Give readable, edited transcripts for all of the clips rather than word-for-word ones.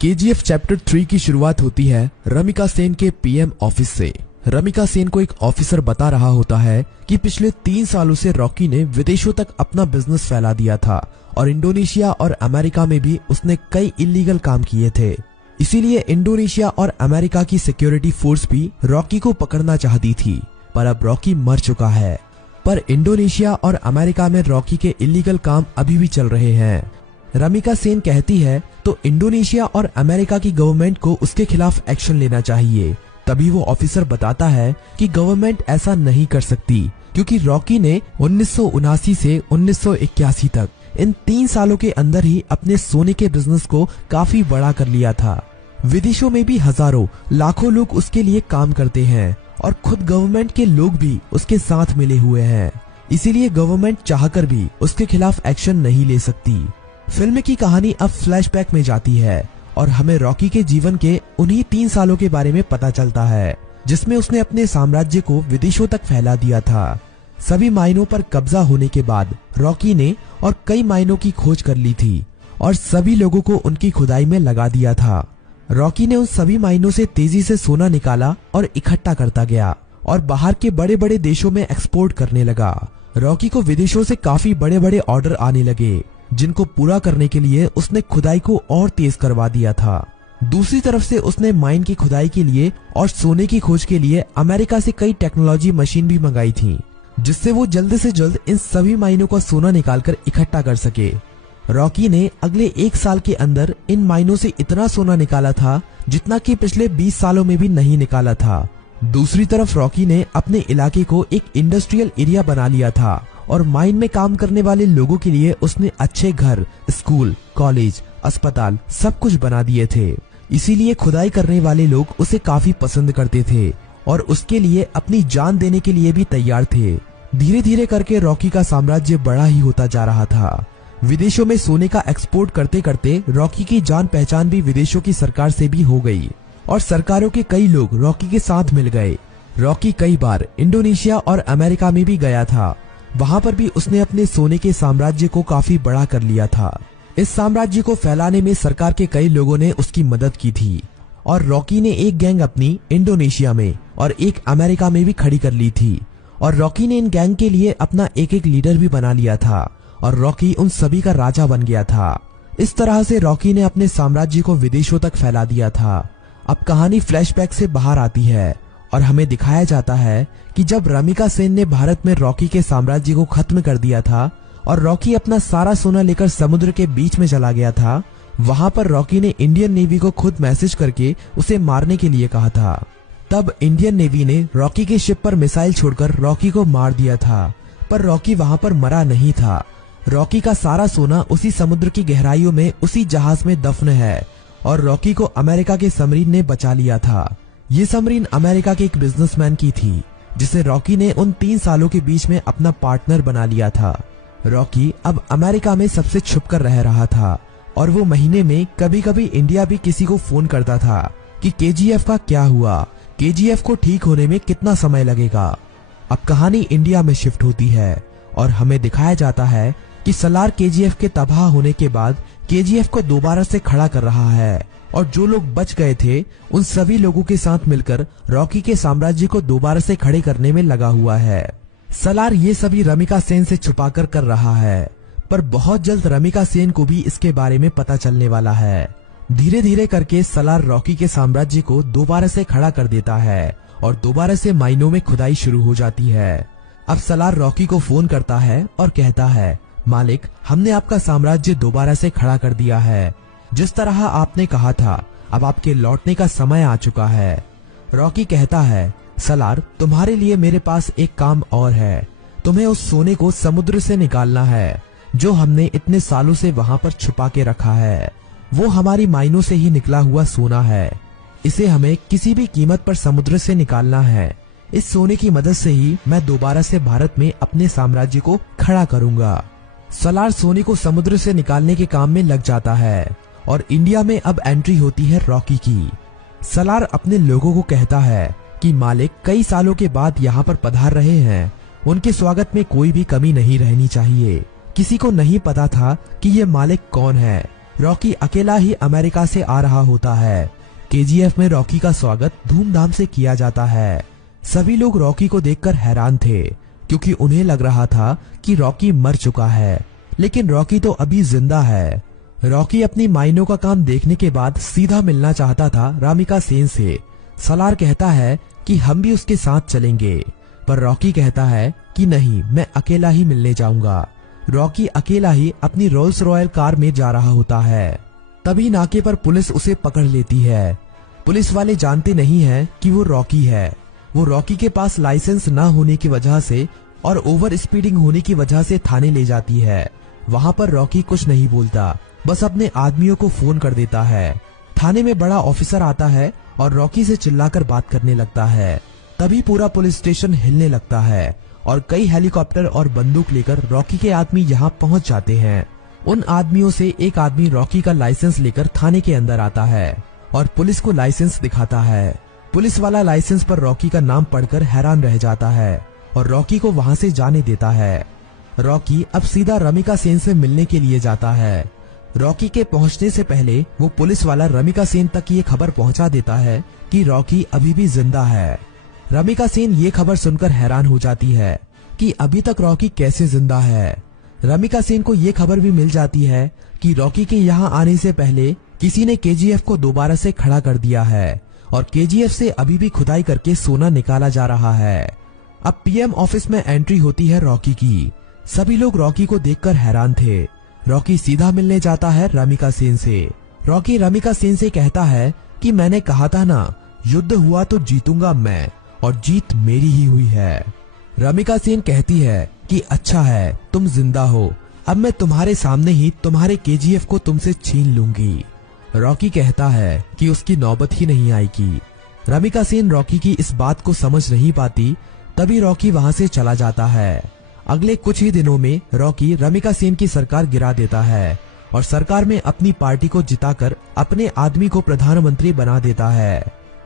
KGF chapter 3 की शुरुआत होती है रमिका सेन के पीएम ऑफिस से। रमिका सेन को एक ऑफिसर बता रहा होता है कि पिछले 3 सालों से रॉकी ने विदेशों तक अपना बिजनेस फैला दिया था और इंडोनेशिया और अमेरिका में भी उसने कई इलीगल काम किए थे। इसीलिए इंडोनेशिया और अमेरिका की सिक्योरिटी फोर्स भी रॉकी को पकड़ना चाहती थी, पर अब रॉकी मर चुका है। पर इंडोनेशिया और अमेरिका में रॉकी के इलीगल काम अभी भी चल रहे हैं। रमिका सेन कहती है तो इंडोनेशिया और अमेरिका की गवर्नमेंट को उसके खिलाफ एक्शन लेना चाहिए। तभी वो ऑफिसर बताता है कि गवर्नमेंट ऐसा नहीं कर सकती, क्योंकि रॉकी ने 1979 से 1981 तक इन 3 सालों के अंदर ही अपने सोने के बिजनेस को काफी बड़ा कर लिया था। विदेशों में भी हजारों लाखों लोग उसके लिए काम करते हैं और खुद गवर्नमेंट के लोग भी उसके साथ मिले हुए हैं। इसीलिए गवर्नमेंट चाहकर भी उसके खिलाफ एक्शन नहीं ले सकती। फिल्म की कहानी अब फ्लैशबैक में जाती है और हमें रॉकी के जीवन के उन्हीं 3 सालों के बारे में पता चलता है, जिसमें उसने अपने साम्राज्य को विदेशों तक फैला दिया था। सभी माइनों पर कब्जा होने के बाद रॉकी ने और कई माइनों की खोज कर ली थी और सभी लोगों को उनकी खुदाई में लगा दिया था। रॉकी ने उन सभी माइनों से तेजी से सोना निकाला और इकट्ठा करता गया और बाहर के बड़े बड़े देशों में एक्सपोर्ट करने लगा। रॉकी को विदेशों से काफी बड़े बड़े ऑर्डर आने लगे, जिनको पूरा करने के लिए उसने खुदाई को और तेज करवा दिया था। दूसरी तरफ से उसने माइन की खुदाई के लिए और सोने की खोज के लिए अमेरिका से कई टेक्नोलॉजी मशीन भी मंगाई थी, जिससे वो जल्द से जल्द इन सभी माइनों का सोना निकालकर इकट्ठा कर सके। रॉकी ने अगले 1 साल के अंदर इन माइनों से इतना सोना निकाला था जितना कि पिछले 20 सालों में भी नहीं निकाला था। दूसरी तरफ रॉकी ने अपने इलाके को एक इंडस्ट्रियल एरिया बना लिया था और माइन में काम करने वाले लोगों के लिए उसने अच्छे घर, स्कूल, कॉलेज, अस्पताल सब कुछ बना दिए थे। इसीलिए खुदाई करने वाले लोग उसे काफी पसंद करते थे और उसके लिए अपनी जान देने के लिए भी तैयार थे। धीरे धीरे करके रॉकी का साम्राज्य बड़ा ही होता जा रहा था। विदेशों में सोने का एक्सपोर्ट करते करते रॉकी की जान पहचान भी विदेशों की सरकार से भी हो गई और सरकारों के कई लोग रॉकी के साथ मिल गए। रॉकी कई बार इंडोनेशिया और अमेरिका में भी गया था। वहां पर भी उसने अपने सोने के साम्राज्य को काफी बड़ा कर लिया था। इस साम्राज्य को फैलाने में सरकार के कई लोगों ने उसकी मदद की थी और रॉकी ने एक गैंग अपनी इंडोनेशिया में और एक अमेरिका में भी खड़ी कर ली थी और रॉकी ने इन गैंग के लिए अपना एक एक लीडर भी बना लिया था और रॉकी उन सभी का राजा बन गया था। इस तरह से रॉकी ने अपने साम्राज्य को विदेशों तक फैला दिया था। अब कहानी फ्लैशबैक से बाहर आती है और हमें दिखाया जाता है कि जब रमिका सेन ने भारत में रॉकी के साम्राज्य को खत्म कर दिया था और रॉकी अपना सारा सोना लेकर समुद्र के बीच में चला गया था, वहां पर रॉकी ने इंडियन नेवी को खुद मैसेज करके उसे मारने के लिए कहा था। तब इंडियन नेवी ने रॉकी के शिप पर मिसाइल छोड़कर रॉकी को मार दिया था, पर रॉकी वहां पर मरा नहीं था। रॉकी का सारा सोना उसी समुद्र की गहराइयों में उसी जहाज में दफन है और रॉकी को अमेरिका के सबमरीन ने बचा लिया था। ये सबमरीन अमेरिका के एक बिजनेसमैन की थी, जिसे रॉकी ने उन 3 सालों के बीच में अपना पार्टनर बना लिया था। रॉकी अब अमेरिका में सबसे छुपकर रह रहा था और वो महीने में कभी कभी इंडिया भी किसी को फोन करता था कि केजीएफ का क्या हुआ, केजीएफ को ठीक होने में कितना समय लगेगा। अब कहानी इंडिया में शिफ्ट होती है और हमें दिखाया जाता है कि सलार केजीएफ के तबाह होने के बाद केजीएफ को दोबारा से खड़ा कर रहा है और जो लोग बच गए थे उन सभी लोगों के साथ मिलकर रॉकी के साम्राज्य को दोबारा से खड़े करने में लगा हुआ है। सलार ये सभी रमिका सेन से छुपाकर कर रहा है, पर बहुत जल्द रमिका सेन को भी इसके बारे में पता चलने वाला है। धीरे धीरे करके सलार रॉकी के साम्राज्य को दोबारा से खड़ा कर देता है और दोबारा से माइनों में खुदाई शुरू हो जाती है। अब सलार रॉकी को फोन करता है और कहता है, मालिक, हमने आपका साम्राज्य दोबारा से खड़ा कर दिया है। जिस तरह आपने कहा था, अब आपके लौटने का समय आ चुका है। रॉकी कहता है, सलार, तुम्हारे लिए मेरे पास एक काम और है। तुम्हें उस सोने को समुद्र से निकालना है जो हमने इतने सालों से वहां पर छुपा के रखा है। वो हमारी माइनों से ही निकला हुआ सोना है। इसे हमें किसी भी कीमत पर समुद्र से निकालना है। इस सोने की मदद से ही मैं दोबारा से भारत में अपने साम्राज्य को खड़ा करूंगा। सलार सोने को समुद्र से निकालने के काम में लग जाता है और इंडिया में अब एंट्री होती है रॉकी की। सलार अपने लोगों को कहता है कि मालिक कई सालों के बाद यहाँ पर पधार रहे हैं, उनके स्वागत में कोई भी कमी नहीं रहनी चाहिए। किसी को नहीं पता था कि ये मालिक कौन है। रॉकी अकेला ही अमेरिका से आ रहा होता है। केजीएफ में रॉकी का स्वागत धूमधाम से किया जाता है। सभी लोग रॉकी को देखकर हैरान थे, क्योंकि उन्हें लग रहा था कि रॉकी मर चुका है, लेकिन रॉकी तो अभी जिंदा है। रॉकी अपनी माइनों का काम देखने के बाद सीधा मिलना चाहता था रामिका सेन से। सलार कहता है कि हम भी उसके साथ चलेंगे, पर रॉकी कहता है कि नहीं, मैं अकेला ही मिलने जाऊंगा। रॉकी अकेला ही अपनी रोल्स रॉयल कार में जा रहा होता है। तभी नाके पर पुलिस उसे पकड़ लेती है। पुलिस वाले जानते नहीं हैं कि वो रॉकी है। वो रॉकी के पास लाइसेंस न होने की वजह से और ओवर स्पीडिंग होने की वजह से थाने ले जाती है। वहाँ पर रॉकी कुछ नहीं बोलता, बस अपने आदमियों को फोन कर देता है। थाने में बड़ा ऑफिसर आता है और रॉकी से चिल्लाकर बात करने लगता है। तभी पूरा पुलिस स्टेशन हिलने लगता है और कई हेलीकॉप्टर और बंदूक लेकर रॉकी के आदमी यहाँ पहुँच जाते हैं। उन आदमियों से एक आदमी रॉकी का लाइसेंस लेकर थाने के अंदर आता है और पुलिस को लाइसेंस दिखाता है। पुलिस वाला लाइसेंस पर रॉकी का नाम पढ़कर हैरान रह जाता है और रॉकी को वहाँ से जाने देता है। रॉकी अब सीधा रमिका सेन से मिलने के लिए जाता है। रॉकी के पहुंचने से पहले वो पुलिस वाला रमिका सेन तक ये खबर पहुंचा देता है कि रॉकी अभी भी जिंदा है। रमिका सेन ये खबर सुनकर हैरान हो जाती है कि अभी तक रॉकी कैसे जिंदा है। रमिका सेन को ये खबर भी मिल जाती है कि रॉकी के यहाँ आने से पहले किसी ने केजीएफ को दोबारा से खड़ा कर दिया है और केजीएफ से अभी भी खुदाई करके सोना निकाला जा रहा है। अब पीएम ऑफिस में एंट्री होती है रॉकी की। सभी लोग रॉकी को देखकर हैरान थे। रॉकी सीधा मिलने जाता है रमिका सेन से। रॉकी रमिका सेन से कहता है कि मैंने कहा था ना, युद्ध हुआ तो जीतूंगा मैं, और जीत मेरी ही हुई है। रमिका सेन कहती है कि अच्छा है, तुम जिंदा हो, अब मैं तुम्हारे सामने ही तुम्हारे केजीएफ को तुमसे छीन लूंगी। रॉकी कहता है कि उसकी नौबत ही नहीं आएगी। रमिका सेन रॉकी की इस बात को समझ नहीं पाती। तभी रॉकी वहाँ से चला जाता है। अगले कुछ ही दिनों में रॉकी रमिका सेन की सरकार गिरा देता है और सरकार में अपनी पार्टी को जिताकर अपने आदमी को प्रधानमंत्री बना देता है।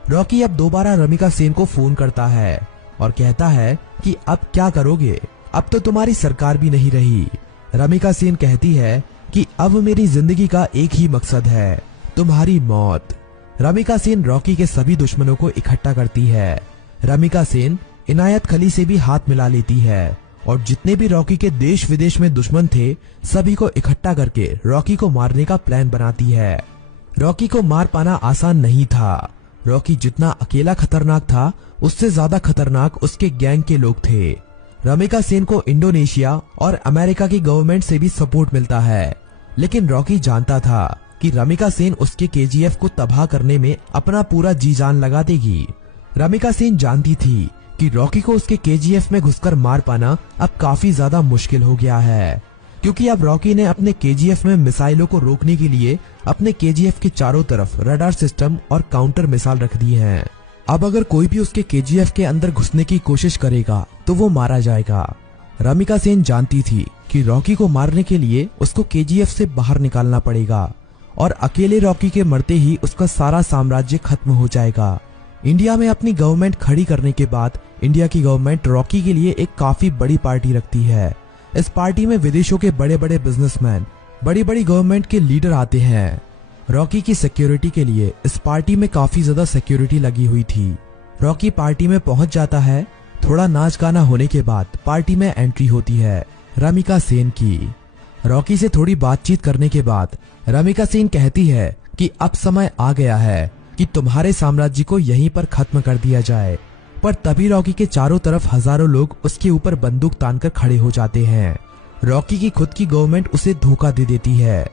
रॉकी अब दोबारा रमिका सेन को फोन करता है और कहता है कि अब क्या करोगे, अब तो तुम्हारी सरकार भी नहीं रही। रमिका सेन कहती है कि अब मेरी जिंदगी का एक ही मकसद है, तुम्हारी मौत। रमिका सेन रॉकी के सभी दुश्मनों को इकट्ठा करती है। रमिका सेन इनायत खली से भी हाथ मिला लेती है और जितने भी रॉकी के देश विदेश में दुश्मन थे सभी को इकट्ठा करके रॉकी को मारने का प्लान बनाती है। रॉकी को मार पाना आसान नहीं था। रॉकी जितना अकेला खतरनाक था, उससे ज्यादा खतरनाक उसके गैंग के लोग थे। रमिका सेन को इंडोनेशिया और अमेरिका की गवर्नमेंट से भी सपोर्ट मिलता है, लेकिन रॉकी जानता था कि रमिका सेन उसके केजीएफ को तबाह करने में अपना पूरा जी जान लगा देगी। रमिका सेन जानती थी कि रॉकी को उसके केजीएफ में घुसकर मार पाना अब काफी ज्यादा मुश्किल हो गया है, क्योंकि अब रॉकी ने अपने केजीएफ में मिसाइलों को रोकने के लिए अपने केजीएफ के चारों तरफ रडार सिस्टम और काउंटर मिसाइल रख दी हैं। अब अगर कोई भी उसके केजीएफ के अंदर घुसने की कोशिश करेगा तो वो मारा जाएगा। रमिका सेन जानती थी कि रॉकी को मारने के लिए उसको केजीएफ से बाहर निकालना पड़ेगा और अकेले रॉकी के मरते ही उसका सारा साम्राज्य खत्म हो जाएगा। इंडिया में अपनी गवर्नमेंट खड़ी करने के बाद इंडिया की गवर्नमेंट रॉकी के लिए एक काफी बड़ी पार्टी रखती है। इस पार्टी में विदेशों के बड़े बड़े बिजनेसमैन, बड़ी बड़ी गवर्नमेंट के लीडर आते हैं। रॉकी की सिक्योरिटी के लिए इस पार्टी में काफी ज्यादा सिक्योरिटी लगी हुई थी। रॉकी पार्टी में पहुंच जाता है। थोड़ा नाच गाना होने के बाद पार्टी में एंट्री होती है रमिका सेन की। रॉकी से थोड़ी बातचीत करने के बाद रमिका सेन कहती है कि अब समय आ गया है कि तुम्हारे साम्राज्य को यहीं पर खत्म कर दिया जाए। पर तभी रॉकी के चारों तरफ हजारों लोग उसके ऊपर बंदूक तानकर खड़े हो जाते हैं। रॉकी की खुद की गवर्नमेंट उसे धोखा दे देती है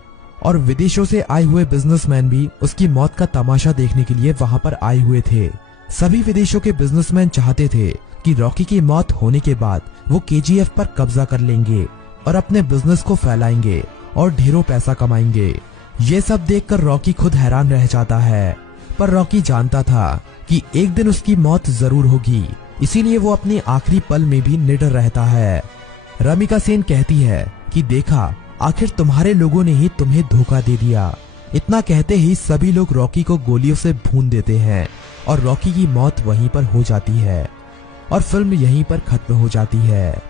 और विदेशों से आए हुए बिजनेसमैन भी उसकी मौत का तमाशा देखने के लिए वहां पर आए हुए थे। सभी विदेशों के बिजनेसमैन चाहते थे कि रॉकी की मौत होने के बाद वो केजीएफ पर कब्जा कर लेंगे और अपने बिजनेस को फैलाएंगे और ढेरों पैसा कमाएंगे। ये सब देखकर रॉकी खुद हैरान रह जाता है, पर रॉकी जानता था कि एक दिन उसकी मौत जरूर होगी, इसीलिए वो अपने आखिरी पल में भी निडर रहता है। रमिका सेन कहती है कि देखा, आखिर तुम्हारे लोगों ने ही तुम्हें धोखा दे दिया। इतना कहते ही सभी लोग रॉकी को गोलियों से भून देते हैं और रॉकी की मौत वहीं पर हो जाती है और फिल्म यहीं पर खत्म हो जाती है।